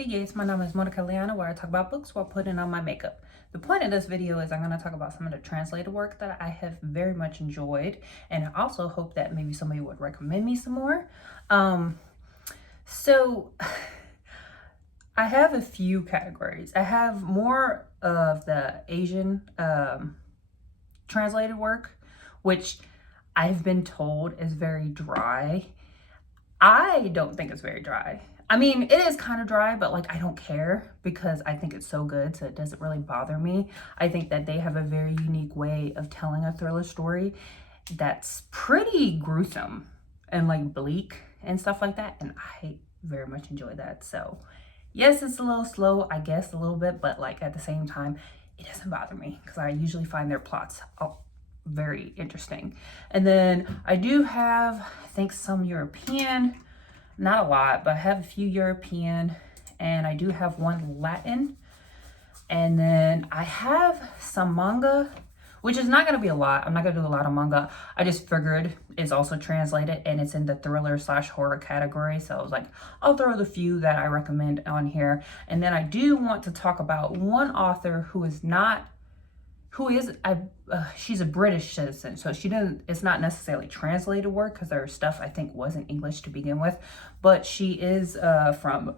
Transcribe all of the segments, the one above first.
Wie geht's? My name is Monica Liana, where I talk about books while putting on my makeup. The point of this video is I'm going to talk about some of the translated work that I have very much enjoyed, and I also hope that maybe somebody would recommend me some more. So I have a few categories. I have more of the Asian translated work, which I've been told is very dry. I don't think it's very dry. I mean, it is kind of dry, but like I don't care because I think it's so good, so it doesn't really bother me. I think that they have a very unique way of telling a thriller story that's pretty gruesome and like bleak and stuff like that, and I very much enjoy that. So yes, it's a little slow, I guess, a little bit, but like at the same time, it doesn't bother me because I usually find their plots very interesting. And then I do have, I think, some European, not a lot, but I have a few European, and I do have one Latin. And then I have some manga, which is not going to be a lot. I'm not going to do a lot of manga. I just figured it's also translated and it's in the thriller/horror category. So I was like, I'll throw the few that I recommend on here. And then I do want to talk about one author she's a British citizen, so it's not necessarily translated work because her stuff I think was in English to begin with, but she is from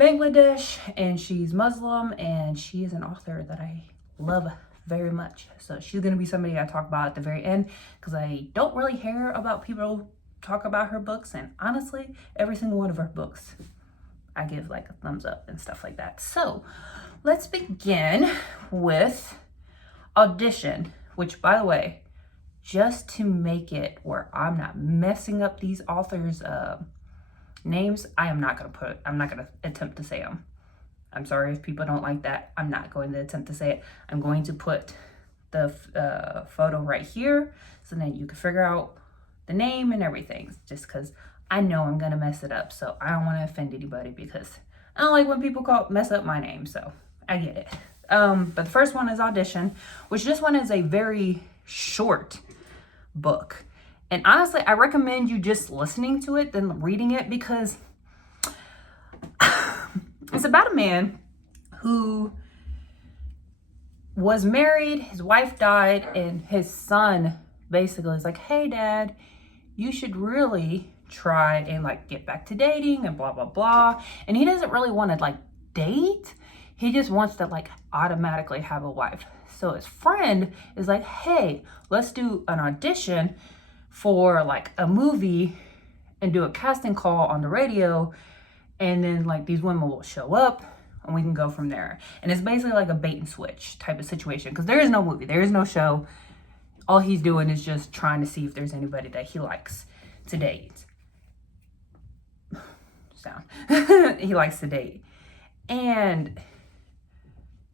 Bangladesh and she's Muslim, and she is an author that I love very much. So she's going to be somebody I talk about at the very end because I don't really hear about people talk about her books, and honestly every single one of her books I give like a thumbs up and stuff like that. So let's begin with Audition, which, by the way, just to make it where I'm not messing up these authors' names, I'm not going to attempt to say them. I'm sorry if people don't like that. I'm not going to attempt to say it. I'm going to put the photo right here so then you can figure out the name and everything, just because I know I'm going to mess it up. So I don't want to offend anybody because I don't like when people mess up my name, so I get it. But the first one is Audition, which this one is a very short book. And honestly, I recommend you just listening to it than reading it because it's about a man who was married, his wife died, and his son basically is like, hey dad, you should really try and like get back to dating and blah, blah, blah. And he doesn't really want to like date. He just wants to like automatically have a wife. So his friend is like, hey, let's do an audition for like a movie and do a casting call on the radio. And then like these women will show up and we can go from there. And it's basically like a bait and switch type of situation because there is no movie, there is no show. All he's doing is just trying to see if there's anybody that he likes to date. He likes to date. And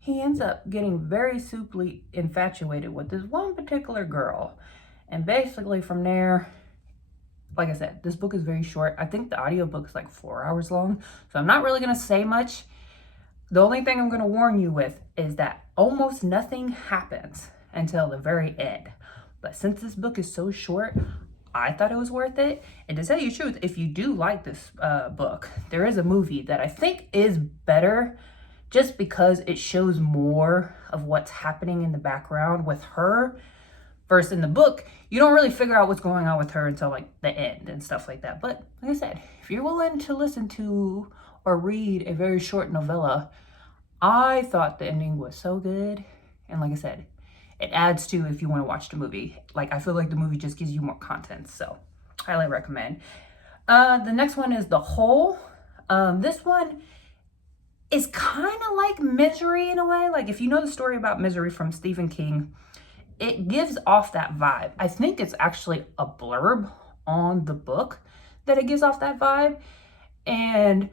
he ends up getting very superly infatuated with this one particular girl. And basically from there, like I said, this book is very short. I think the audiobook is like 4 hours long. So I'm not really going to say much. The only thing I'm going to warn you with is that almost nothing happens until the very end. But since this book is so short, I thought it was worth it. And to tell you the truth, if you do like this book, there is a movie that I think is better just because it shows more of what's happening in the background with her. Versus in the book, you don't really figure out what's going on with her until like the end and stuff like that. But like I said, if you're willing to listen to or read a very short novella, I thought the ending was so good. And like I said, it adds to if you want to watch the movie. Like I feel like the movie just gives you more content. So highly recommend. The next one is The Hole. This one is kind of like Misery in a way. Like if you know the story about Misery from Stephen King, it gives off that vibe. I think it's actually a blurb on the book that it gives off that vibe. And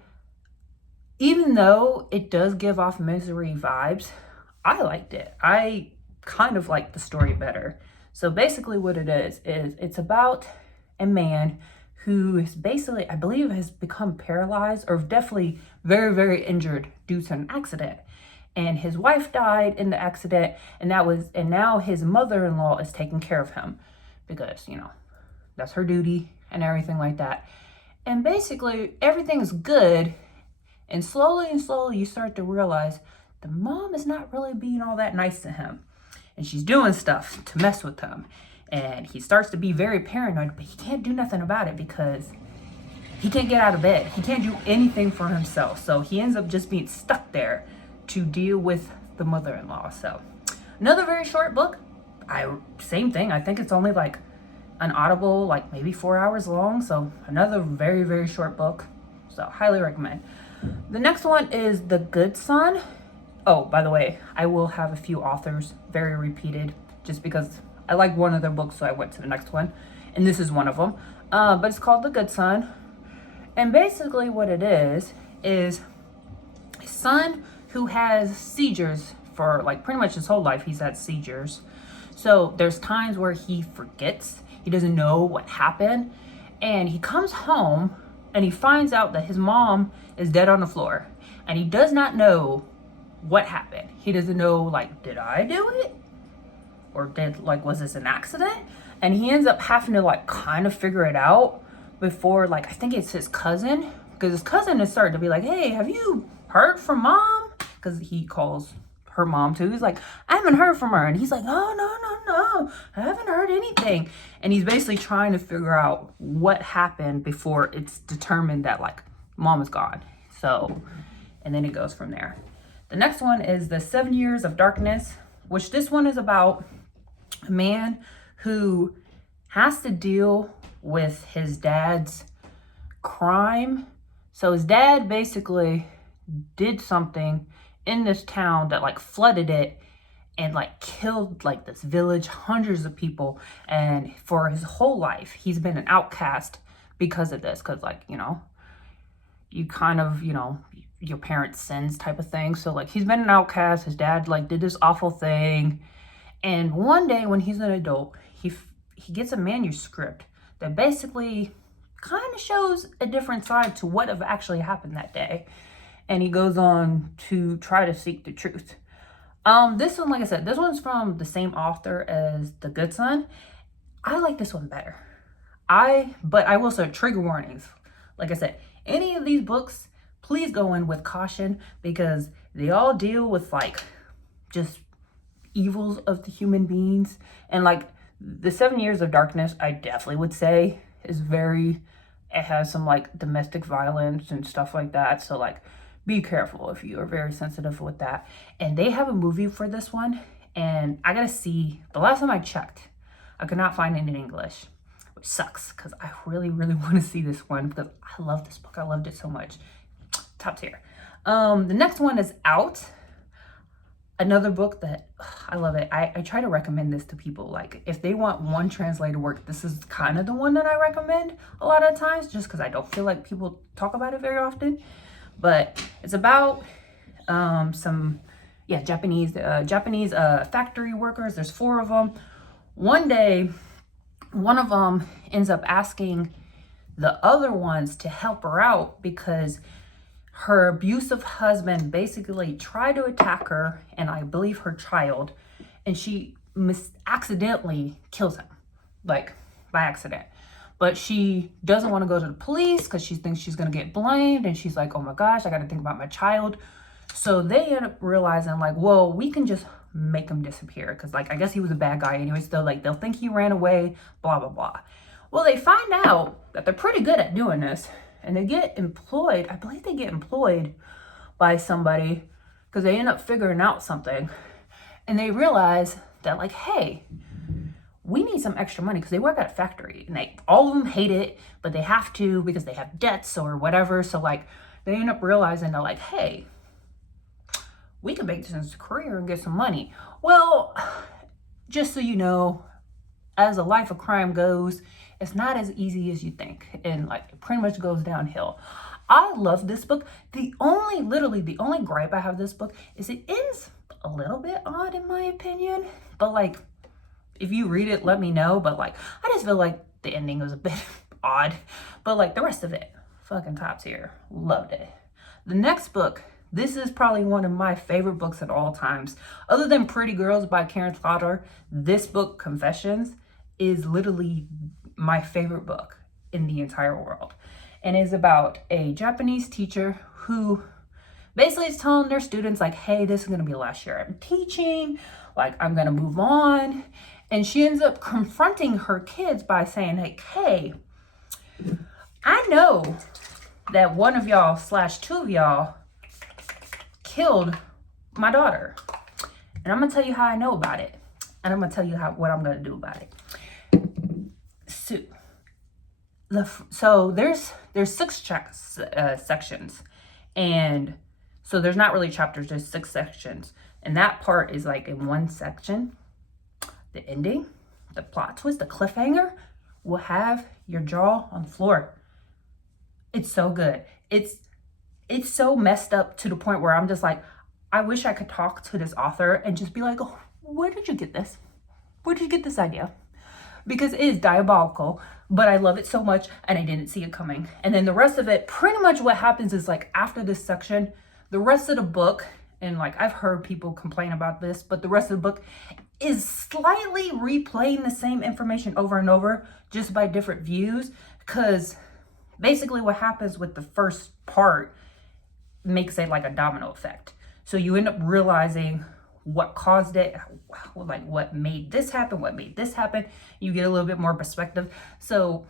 even though it does give off Misery vibes, I liked it. I kind of liked the story better. So basically what it is it's about a man who is basically, I believe, has become paralyzed or definitely very, very injured due to an accident. And his wife died in the accident, and now his mother-in-law is taking care of him because, you know, that's her duty and everything like that. And basically everything's good And slowly you start to realize the mom is not really being all that nice to him. And she's doing stuff to mess with him. And he starts to be very paranoid, but he can't do nothing about it because he can't get out of bed. He can't do anything for himself. So he ends up just being stuck there to deal with the mother-in-law. So another very short book. Same thing. I think it's only like an Audible, like maybe 4 hours long. So another very, very short book. So highly recommend. The next one is The Good Son. Oh, by the way, I will have a few authors very repeated just because I like one of their books, so I went to the next one. And this is one of them. But it's called The Good Son. And basically what it is a son who has seizures for like pretty much his whole life. He's had seizures. So there's times where he forgets. He doesn't know what happened. And he comes home and he finds out that his mom is dead on the floor. And he does not know what happened. He doesn't know, like, did I do it? Or was this an accident? And he ends up having to, like, kind of figure it out before, like, I think it's his cousin. Because his cousin is starting to be like, hey, have you heard from mom? Because he calls her mom too. He's like, I haven't heard from her. And he's like, oh, no, I haven't heard anything. And he's basically trying to figure out what happened before it's determined that, like, mom is gone. So, and then it goes from there. The next one is The 7 Years of Darkness, which this one is about a man who has to deal with his dad's crime. So his dad basically did something in this town that like flooded it and like killed like this village, hundreds of people. And for his whole life, he's been an outcast because of this. Because like, you kind of, your parents' sins type of thing. So like he's been an outcast. His dad like did this awful thing. And one day when he's an adult, he gets a manuscript that basically kind of shows a different side to what have actually happened that day. And he goes on to try to seek the truth. This one, like I said, this one's from the same author as The Good Son. I like this one better. But I will say trigger warnings. Like I said, any of these books, please go in with caution because they all deal with like just evils of the human beings. And like The 7 Years of Darkness, I definitely would say it has some like domestic violence and stuff like that. So like be careful if you are very sensitive with that. And they have a movie for this one. And I gotta see, the last time I checked, I could not find it in English, which sucks because I really, really want to see this one because I love this book. I loved it so much. Top tier. The next one is Out. Another book that I love it. I try to recommend this to people. Like if they want one translated work, this is kind of the one that I recommend a lot of times just because I don't feel like people talk about it very often. But it's about Japanese factory workers. There's 4 of them. One day, one of them ends up asking the other ones to help her out because her abusive husband basically tried to attack her and I believe her child, and she accidentally kills him, like by accident. But she doesn't want to go to the police because she thinks she's going to get blamed, and she's like, oh my gosh, I got to think about my child. So they end up realizing like, well, we can just make him disappear because like I guess he was a bad guy anyway, so like they'll think he ran away, blah blah blah. Well, they find out that they're pretty good at doing this. And they get employed, I believe they get employed by somebody because they end up figuring out something. And they realize that like, hey, we need some extra money because they work at a factory. And all of them hate it, but they have to because they have debts or whatever. So like they end up realizing they're like, hey, we can make this into a career and get some money. Well, just so you know, as a life of crime goes, it's not as easy as you think. And like it pretty much goes downhill. I love this book. The only gripe I have with this book is it ends a little bit odd in my opinion. But like, if you read it, let me know. But like, I just feel like the ending was a bit odd. But like the rest of it, fucking top tier. Loved it. The next book, this is probably one of my favorite books at all times. Other than Pretty Girls by Karen Slaughter, this book, Confessions, is literally my favorite book in the entire world. And is about a Japanese teacher who Basically, it's telling their students, like, hey, this is going to be the last year I'm teaching. Like, I'm going to move on. And she ends up confronting her kids by saying, like, hey, I know that one of y'all / two of y'all killed my daughter. And I'm going to tell you how I know about it. And I'm going to tell you what I'm going to do about it. So there's 6 sections. And so there's not really chapters, there's 6 sections. And that part is like in one section. The ending, the plot twist, the cliffhanger will have your jaw on the floor. It's so good. It's so messed up to the point where I'm just like, I wish I could talk to this author and just be like, oh, where did you get this? Where did you get this idea? Because it is diabolical, but I love it so much and I didn't see it coming. And then the rest of it, pretty much what happens is like after this section, the rest of the book, and like I've heard people complain about this, but the rest of the book is slightly replaying the same information over and over, just by different views. Because basically what happens with the first part makes it like a domino effect. So you end up realizing what caused it, like what made this happen, what made this happen. You get a little bit more perspective. So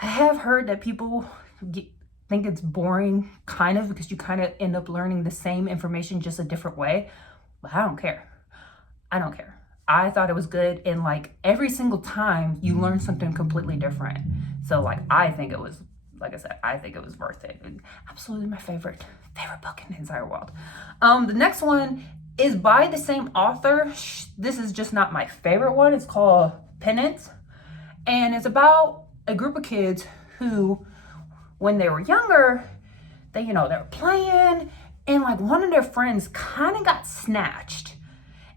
I have heard that people think it's boring, kind of, because you kind of end up learning the same information just a different way. But I don't care. I don't care. I thought it was good, and like every single time you learn something completely different. So like I think it was, like I said, I think it was worth it. And absolutely my favorite book in the entire world. The next one is by the same author. This is just not my favorite one. It's called Penance. And it's about a group of kids who, when they were younger, they were playing, and like one of their friends kind of got snatched.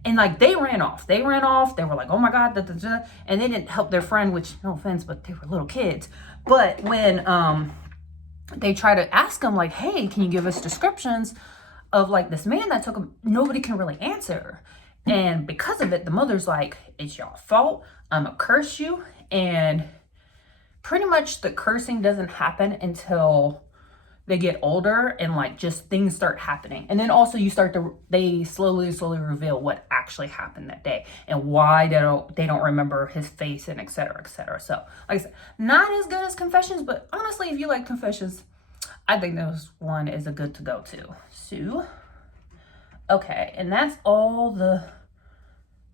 And like they ran off. They were like, oh my God, and they didn't help their friend, which, no offense, but they were little kids. But when they try to ask them, like, hey, can you give us descriptions of like this man that took him, nobody can really answer. And because of it, the mother's like, it's y'all fault. I'm gonna curse you. And pretty much the cursing doesn't happen until they get older, and like just things start happening. And then also they slowly reveal what actually happened that day and why they don't remember his face, and et cetera, et cetera. So like I said, not as good as Confessions, but honestly, if you like Confessions, I think this one is a good to go to. So, okay. And that's all the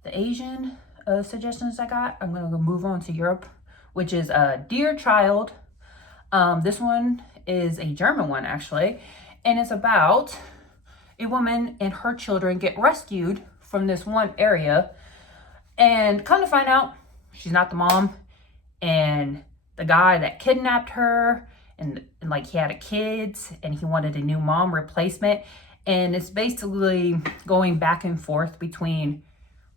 Asian suggestions I got. I'm going to move on to Europe, which is Dear Child. This one is a German one, actually, and it's about a woman and her children get rescued from this one area, and come to find out she's not the mom, and the guy that kidnapped her, and like he had a kids and he wanted a new mom replacement. And it's basically going back and forth between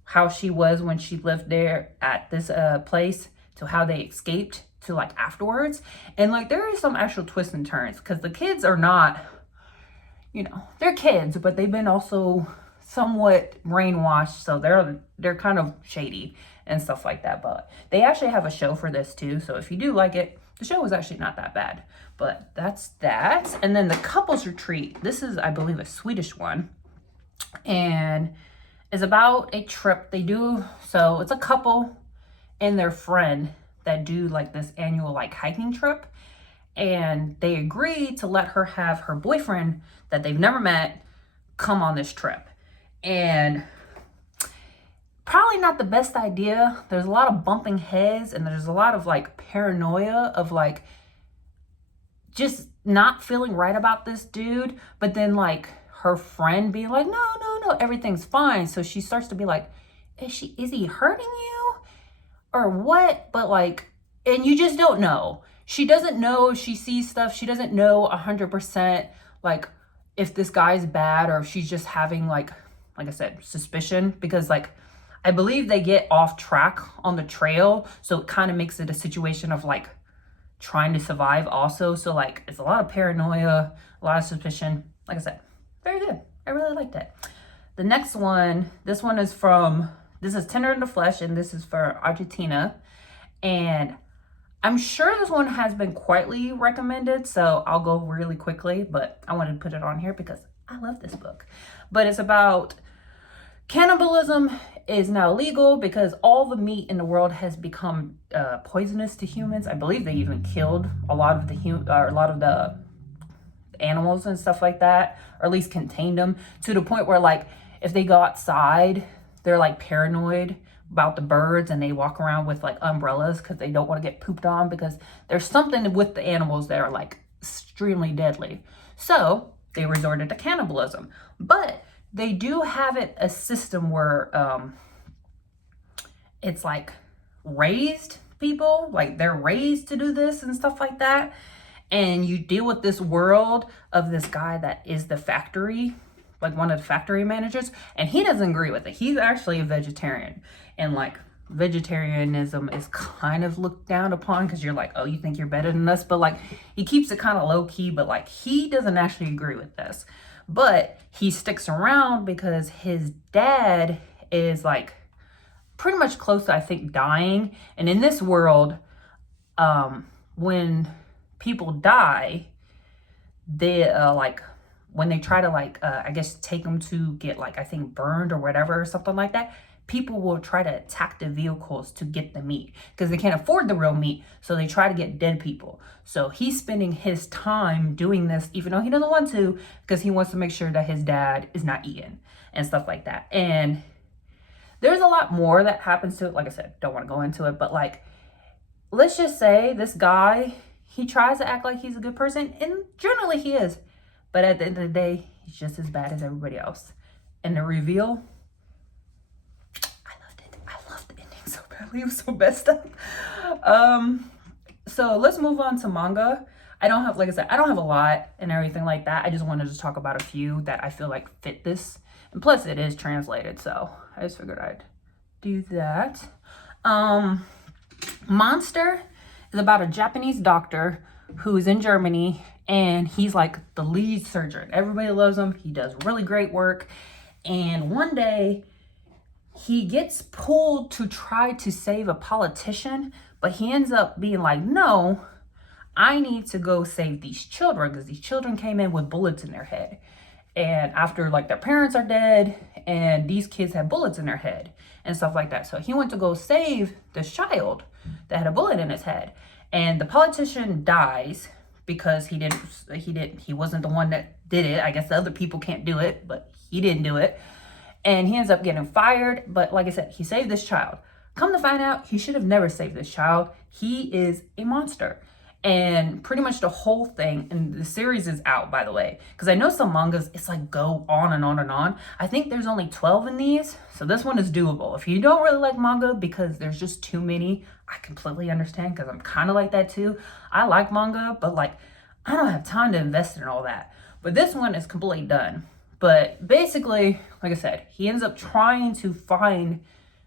how she was when she lived there at this place to how they escaped to like afterwards. And like there is some actual twists and turns, because the kids are not, they're kids, but they've been also somewhat brainwashed, so they're kind of shady and stuff like that. But they actually have a show for this too, so if you do like it, the show was actually not that bad. But that's that. And then the Couples Retreat, this is, I believe, a Swedish one, and is about a trip they do. So it's a couple and their friend that do like this annual like hiking trip, and they agree to let her have her boyfriend that they've never met come on this trip. And probably not the best idea. There's a lot of bumping heads, and there's a lot of like paranoia of like just not feeling right about this dude, but then like her friend being like, no, everything's fine. So she starts to be like, is he hurting you or what? But like, and you just don't know. She doesn't know. She sees stuff. She doesn't know 100% like if this guy's bad, or if she's just having like I said, suspicion, because like I believe they get off track on the trail. So it kind of makes it a situation of like trying to survive also. So like it's a lot of paranoia, a lot of suspicion. Like I said, very good. I really liked it. The next one, this is Tender in the Flesh, and this is for Argentina. And I'm sure this one has been quietly recommended, so I'll go really quickly, but I wanted to put it on here because I love this book. But it's about cannibalism is now legal because all the meat in the world has become poisonous to humans. I believe they even killed a lot of the animals and stuff like that, or at least contained them to the point where, like, if they go outside, they're like paranoid about the birds and they walk around with like umbrellas because they don't want to get pooped on, because there's something with the animals that are like extremely deadly. So they resorted to cannibalism. But they do have a system where it's like raised people, like they're raised to do this and stuff like that. And you deal with this world of this guy that is the factory, like one of the factory managers, and he doesn't agree with it. He's actually a vegetarian, and like vegetarianism is kind of looked down upon because you're like, oh, you think you're better than us? But like, he keeps it kind of low key, but like, he doesn't actually agree with this. But he sticks around because his dad is like pretty much close to, I think, dying. And in this world, when people die, they like when they try to like I guess take them to get like, I think, burned or whatever or something like that, people will try to attack the vehicles to get the meat because they can't afford the real meat, so they try to get dead people. So he's spending his time doing this even though he doesn't want to, because he wants to make sure that his dad is not eaten and stuff like that. And there's a lot more that happens to it. Like I said, don't want to go into it, but like, let's just say this guy, he tries to act like he's a good person, and generally he is. But at the end of the day, he's just as bad as everybody else. And the reveal, I loved it. I loved the ending so badly. It was so messed up. So let's move on to manga. I don't have, like I said, I don't have a lot and everything like that. I just wanted to talk about a few that I feel like fit this. And plus it is translated, so I just figured I'd do that. Monster is about a Japanese doctor who's in Germany, and he's like the lead surgeon. Everybody loves him. He does really great work. And one day he gets pulled to try to save a politician, but he ends up being like, no, I need to go save these children, because these children came in with bullets in their head. And after like their parents are dead, and these kids have bullets in their head and stuff like that. So he went to go save this child that had a bullet in his head. And the politician dies because he wasn't the one that did it. I guess the other people can't do it, but he didn't do it. And he ends up getting fired. But like I said, he saved this child. Come to find out, he should have never saved this child. He is a monster. And pretty much the whole thing, and the series is out, by the way, because I know some mangas, it's like go on and on and on. I think there's only 12 in these, so this one is doable. If you don't really like manga because there's just too many, I completely understand, because I'm kind of like that too. I like manga, but like, I don't have time to invest in all that. But this one is completely done. But basically, like I said, he ends up trying to find,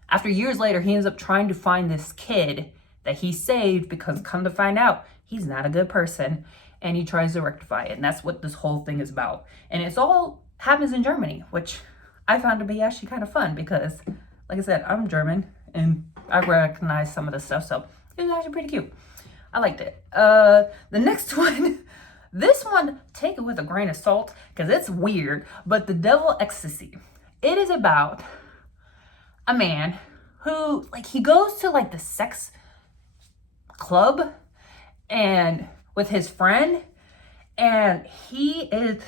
after years later, he ends up trying to find this kid that he saved, because come to find out, he's not a good person, and he tries to rectify it. And that's what this whole thing is about. And it's all happens in Germany, which I found to be actually kind of fun because, like I said, I'm German and I recognize some of the stuff. So it was actually pretty cute. I liked it. The next one, this one, take it with a grain of salt because it's weird, but The Devil Ecstasy. It is about a man who, like, he goes to like the sex club and with his friend, and he is,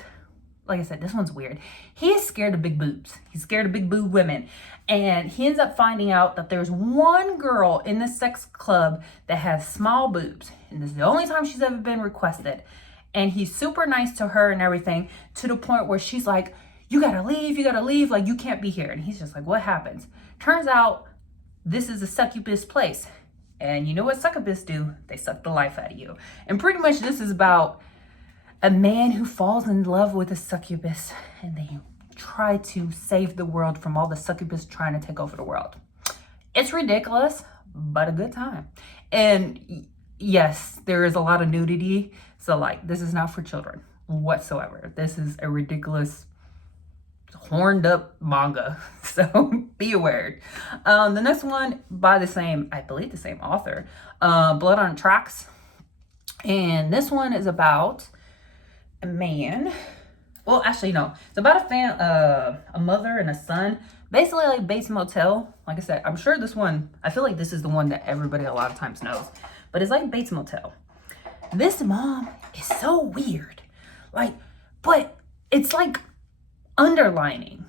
like I said, this one's weird. He is scared of big boobs. He's scared of big boob women, and he ends up finding out that there's one girl in the sex club that has small boobs, and this is the only time she's ever been requested. And he's super nice to her and everything, to the point where she's like, you gotta leave, like, you can't be here. And he's just like, what happens? Turns out this is a succubus place. And you know what succubus do? They suck the life out of you. And pretty much this is about a man who falls in love with a succubus, and they try to save the world from all the succubus trying to take over the world. It's ridiculous, but a good time. And yes, there is a lot of nudity. So like, this is not for children whatsoever. This is a ridiculous, horned up manga, so be aware. The next one by the same, I believe the same author, Blood on Tracks. And this one is about a man well, actually, no. It's about a mother and a son. Basically, like Bates Motel. Like I said, I'm sure this one, I feel like this is the one that everybody a lot of times knows. But it's like Bates Motel. This mom is so weird. Like, but it's like underlining.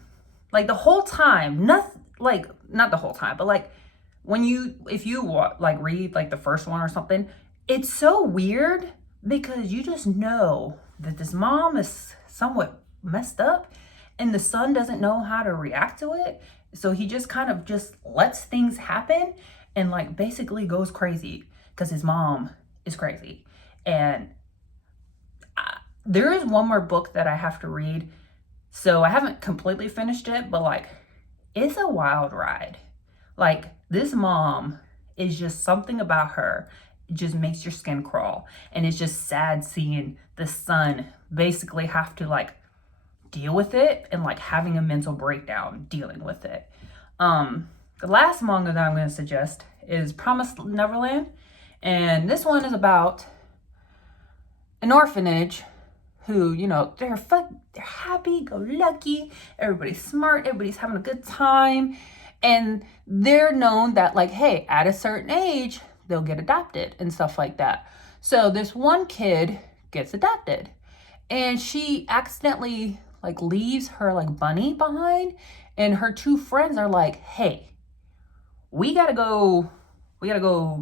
Like the whole time, not the whole time, but like if you like read like the first one or something, it's so weird because you just know that this mom is somewhat messed up and the son doesn't know how to react to it. So he just kind of just lets things happen and like basically goes crazy because his mom is crazy. And there is one more book that I have to read. So I haven't completely finished it, but like it's a wild ride. Like this mom is just something about her. It just makes your skin crawl. And it's just sad seeing the son basically have to like deal with it and like having a mental breakdown dealing with it. The last manga that I'm going to suggest is Promised Neverland. And this one is about an orphanage who, you know, they're happy, go lucky, everybody's smart, everybody's having a good time. And they're known that like, hey, at a certain age, they'll get adopted and stuff like that. So this one kid gets adopted and she accidentally like leaves her like bunny behind. And her two friends are like, hey, we gotta go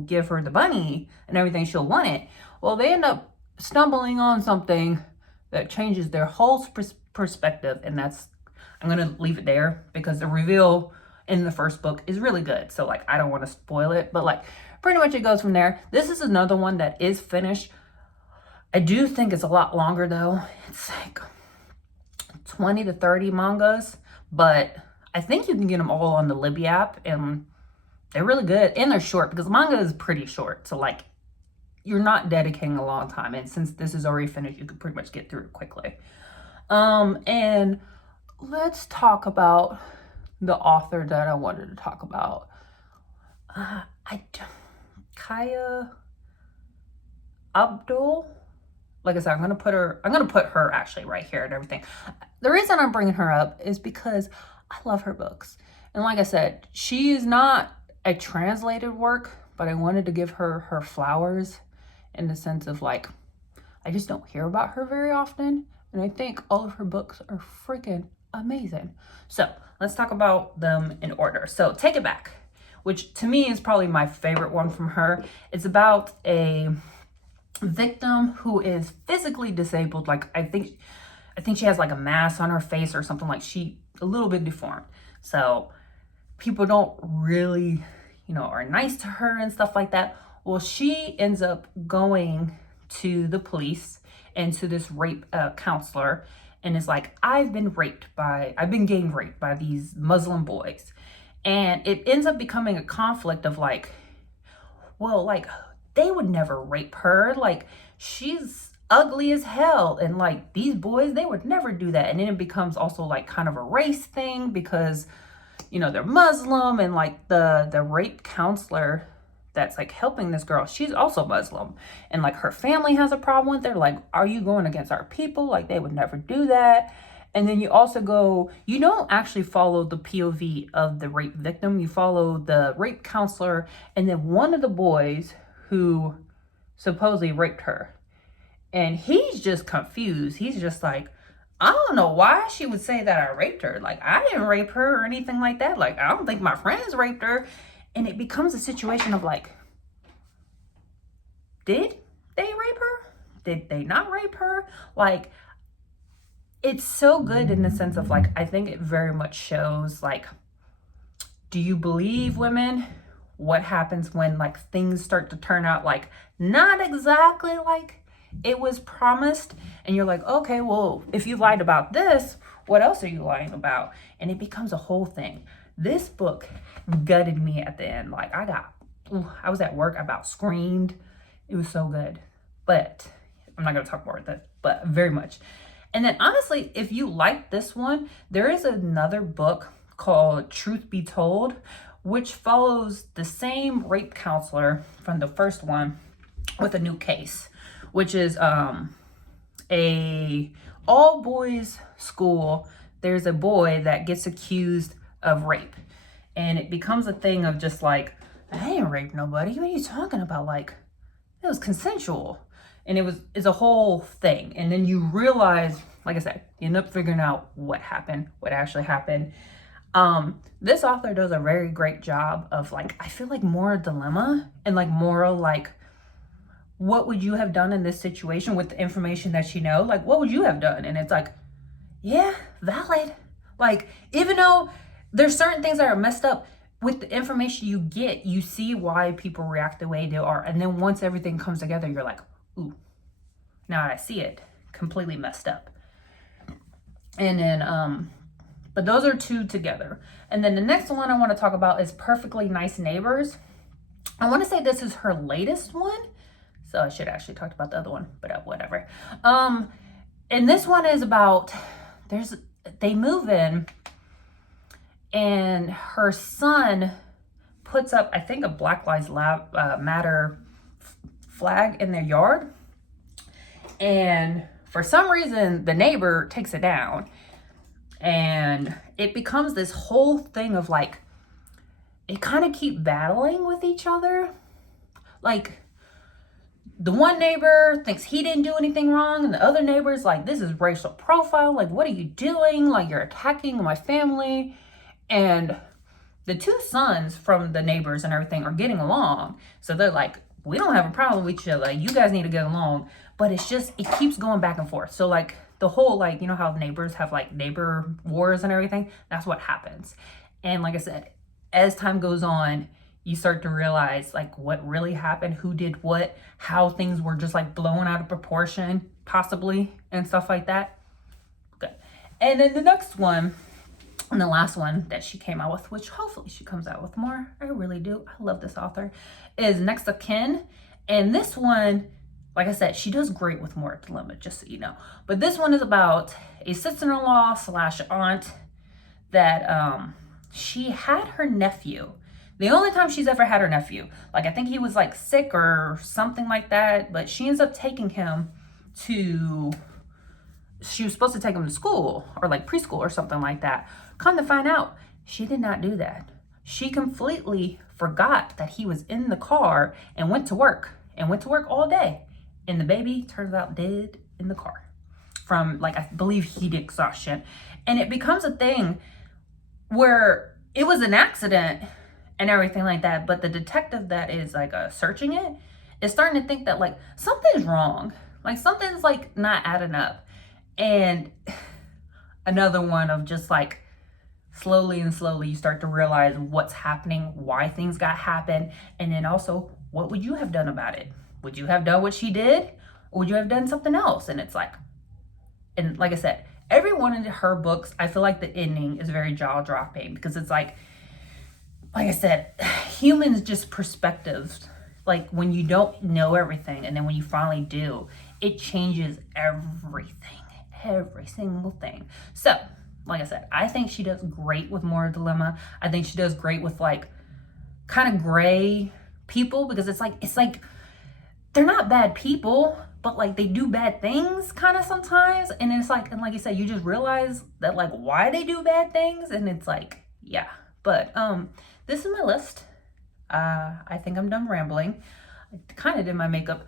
give her the bunny and everything, she'll want it. Well, they end up stumbling on something that changes their whole perspective. And I'm gonna leave it there because the reveal in the first book is really good. So like, I don't want to spoil it, but like pretty much it goes from there. This is another one that is finished. I do think it's a lot longer though. It's like 20 to 30 mangas, but I think you can get them all on the Libby app and they're really good and they're short because manga is pretty short. So like you're not dedicating a long time. And since this is already finished, you can pretty much get through it quickly. And let's talk about the author that I wanted to talk about. Kaya Abdul. Like I said, I'm gonna put her actually right here and everything. The reason I'm bringing her up is because I love her books. And like I said, she is not a translated work, but I wanted to give her her flowers in the sense of like, I just don't hear about her very often. And I think all of her books are freaking amazing. So let's talk about them in order. So Take It Back, which to me is probably my favorite one from her. It's about a victim who is physically disabled. Like I think she has like a mass on her face or something, like she a little bit deformed. So people don't really, you know, are nice to her and stuff like that. Well, she ends up going to the police and to this rape counselor and is like, I've been gang raped by these Muslim boys. And it ends up becoming a conflict of like, well, like they would never rape her. Like she's ugly as hell. And like these boys, they would never do that. And then it becomes also like kind of a race thing because, you know, they're Muslim and like the rape counselor that's like helping this girl, she's also Muslim. And like her family has a problem with it. They're like, are you going against our people? Like they would never do that. And then you also you don't actually follow the POV of the rape victim. You follow the rape counselor and then one of the boys who supposedly raped her. And he's just confused. He's just like, I don't know why she would say that I raped her. Like, I didn't rape her or anything like that. Like, I don't think my friends raped her. And it becomes a situation of like, did they rape her? Did they not rape her? Like, it's so good in the sense of like, I think it very much shows like, do you believe women? What happens when like things start to turn out like not exactly like it was promised? And you're like, okay, well, if you lied about this, what else are you lying about? And it becomes a whole thing. This book gutted me at the end. Like I was at work, I about screamed. It was so good. But I'm not going to talk more about that, but very much. And then honestly, if you like this one, there is another book called Truth Be Told, which follows the same rape counselor from the first one with a new case, which is a all boys school, there's a boy that gets accused of rape. And it becomes a thing of just like, I ain't raped nobody. What are you talking about? Like, it was consensual. And it's a whole thing. And then you realize, like I said, you end up figuring out what happened, what actually happened. This author does a very great job of like, I feel like more dilemma and like more like, what would you have done in this situation with the information that you know? Like, what would you have done? And it's like, yeah, valid. Like, even though there's certain things that are messed up, with the information you get, you see why people react the way they are. And then once everything comes together, you're like, ooh, now I see it. Completely messed up. And then, but those are two together. And then the next one I want to talk about is Perfectly Nice Neighbors. I want to say this is her latest one. So I should actually talk about the other one, but whatever. And this one is about, they move in, and her son puts up, I think, a Black Lives Matter flag in their yard. And for some reason, the neighbor takes it down. And it becomes this whole thing of like, they kind of keep battling with each other. Like, the one neighbor thinks he didn't do anything wrong, and the other neighbor's like, this is racial profile. Like, what are you doing? Like, you're attacking my family. And the two sons from the neighbors and everything are getting along. So they're like, we don't have a problem with each other. You guys need to get along. But it's just, it keeps going back and forth. So like the whole, like, you know how neighbors have like neighbor wars and everything? That's what happens. And like I said, as time goes on, you start to realize like what really happened, who did what, how things were just like blown out of proportion, possibly, and stuff like that. Good. And then the next one, and the last one that she came out with, which hopefully she comes out with more, I really do, I love this author, is Next of Kin. And this one, like I said, she does great with more dilemma, just so you know. But this one is about a sister-in-law / aunt that she had her nephew. The only time she's ever had her nephew. Like, I think he was like sick or something like that, but she ends up taking him to, she was supposed to take him to school or like preschool or something like that. Come to find out, she did not do that. She completely forgot that he was in the car and went to work all day. And the baby turns out dead in the car from, like, I believe heat exhaustion. And it becomes a thing where it was an accident and everything like that. But the detective that is like searching it is starting to think that like something's wrong. Like something's like not adding up. And another one of just like slowly you start to realize what's happening, why things got happened. And then also, what would you have done about it? Would you have done what she did? Or would you have done something else? And it's like, and like I said, every one of her books, I feel like the ending is very jaw-dropping because it's like I said, humans just perspectives. Like when you don't know everything and then when you finally do, it changes everything, every single thing. So, like I said, I think she does great with moral dilemma. I think she does great with like kind of gray people because it's like they're not bad people, but like they do bad things kind of sometimes. And it's like, and like you said, you just realize that like why they do bad things. And it's like, yeah, but this is my list. I think I'm done rambling. I kind of did my makeup.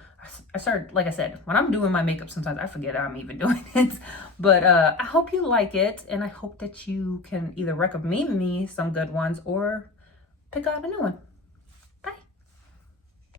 I started, like I said, when I'm doing my makeup, sometimes I forget I'm even doing it. But I hope you like it. And I hope that you can either recommend me some good ones or pick out a new one.